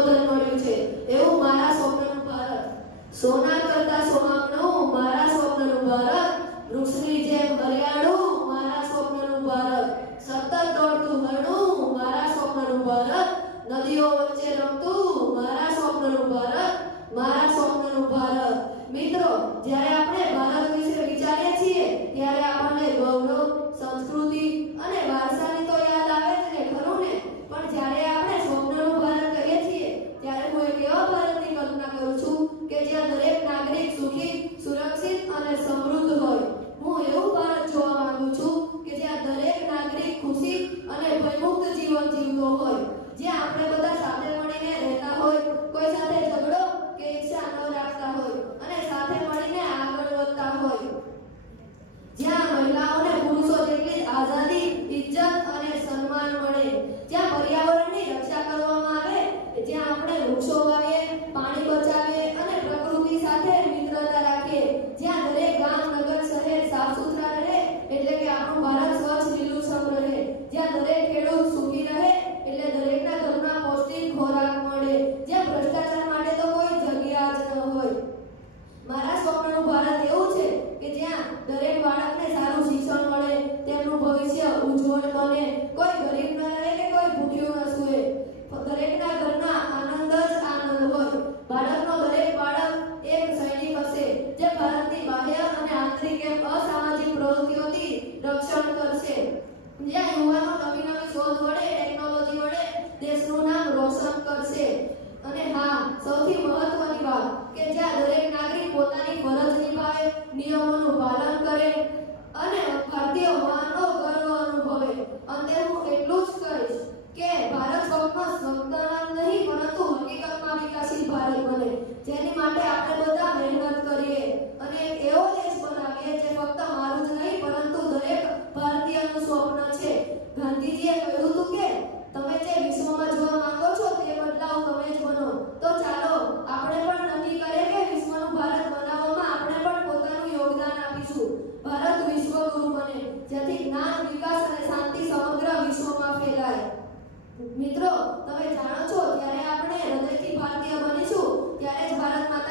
સંબોધન મળ્યું છે, એવું મારા સ્વપ્નનું ભારત. સોના કરતા સોહાગનું મારા સ્વપ્નનું ભારત, વૃક્ષની જેમ હરિયાળું મારા સ્વપ્નનું ભારત, સતત દોડતું હરણું મારા સ્વપ્નનું ભારત, નદીઓ વચ્ચે રમતું મારા સ્વપ્નનું ભારત, મારા સ્વપ્નનું ભારત. મિત્રો, જ્યારે આપણે ભારત વિશે વિચારીએ છીએ ત્યારે આપણને ગૌરવ, સંસ્કૃતિ અને વારસાની તો યાદ આવે જ ને, ખરું ને? પણ જ્યારે આપણે સ્વપ્નનું ભારત કહીએ છીએ ત્યારે હું એક એવા ભારતની કલ્પના કરું છું કે જ્યાં દરેક નાગરિક સુખી, સુરક્ષિત અને સમૃદ્ધ હોય. હું એવું ભારત જોવા માંગુ છું કે જ્યાં દરેક નાગરિક ખુશી અને ભયમુક્ત જીવન જીવતો હોય, જ્યાં આપણે બધા સાથે મળીને રહેતા હોય, કોઈ સાથે ઝઘડો કે ઈર્ષ્યા ન રાખતા હોય અને સાથે મળીને આગળ વધતા હોય, જ્યાં મહિલાઓને પુરુષો જેટલી આઝાદી, ઇજ્જત અને સન્માન મળે, જ્યાં પર્યાવરણની રક્ષા કરવામાં આવે, જ્યાં આપણે વૃક્ષો વાવીએ, પાણી બચાવીએ અને પ્રકૃતિ સાથે મિત્રતા રાખીએ, જ્યાં દરેક ગામ, નગર, શહેર સાફ સુથરા રહે એટલે કે આપણું ભારત સ્વચ્છ લીલુંછમ રહે, જ્યાં દરેક ખેડૂત સુખી રહે એટલે દરેકના ઘરમાં પૌષ્ટિક ખોરાક મળે, જ્યાં ભ્રષ્ટાચાર માટે તો કોઈ જગ્યા જ ન હોય. મારા સ્વપ્નનું ભારત એવું છે કે જ્યાં દરેક બાળકને સારું શિક્ષણ મળે, તેમનું ભવિષ્ય ઉજ્જવળ બને, કોઈ ગરીબ ન રહે કે કોઈ ભૂખ્યું ન સૂવે, દરેકના ઘરના આનંદ જ આનંદ હોય. ભારતનો દરેક બાળક એક સૈનિક હશે જે ભારતની બાહ્ય અને આંતરિક એમ અસામાજિક પ્રવૃત્તિઓથી રક્ષણ કરશે, જ્યાં યુવાનો નવી નવી શોધ વડે, ટેકનોલોજી વડે દેશનું નામ રોશન કરશે. અને હા, સૌથી મહત્વની વાત કે જ્યાં દરેક નાગરિક પોતાની ફરજ નિભાવે, નિયમોનું પાલન કરે અને ભારતીય હોવાનો ગર્વ અનુભવે. અંતે હું એટલું જ કહીશ કે ભારત સ્વપ્ન નહીં પરંતુ હકીકતમાં વિકાસશીલ ભારત બને, જેની માટે આપણે બધા મહેનત કરીએ અને એક એવો દેશ બનાવીએ જે ફક્ત મારું જ નહીં પરંતુ દરેક ભારતીયનું સ્વપ્ન છે. ગાંધીજીએ કહ્યું હતું કે તમે જે વિશ્વમાં જોવા માંગો છો તે બદલાવ તમે જ બનો. તો ચાલો આપણે પણ નક્કી કરીએ કે વિશ્વનું ભારત બનાવવામાં આપણે પણ પોતાનું યોગદાન આપીશું. ભારત વિશ્વગુરુ બને, જેથી જ્ઞાન, વિકાસ અને શાંતિ સમગ્ર વિશ્વમાં ફેલાય. મિત્રો, તમે જાણો છો, જ્યારે આપણે હૃદયથી ભારતીય બનીશું ત્યારે જ ભારત માતા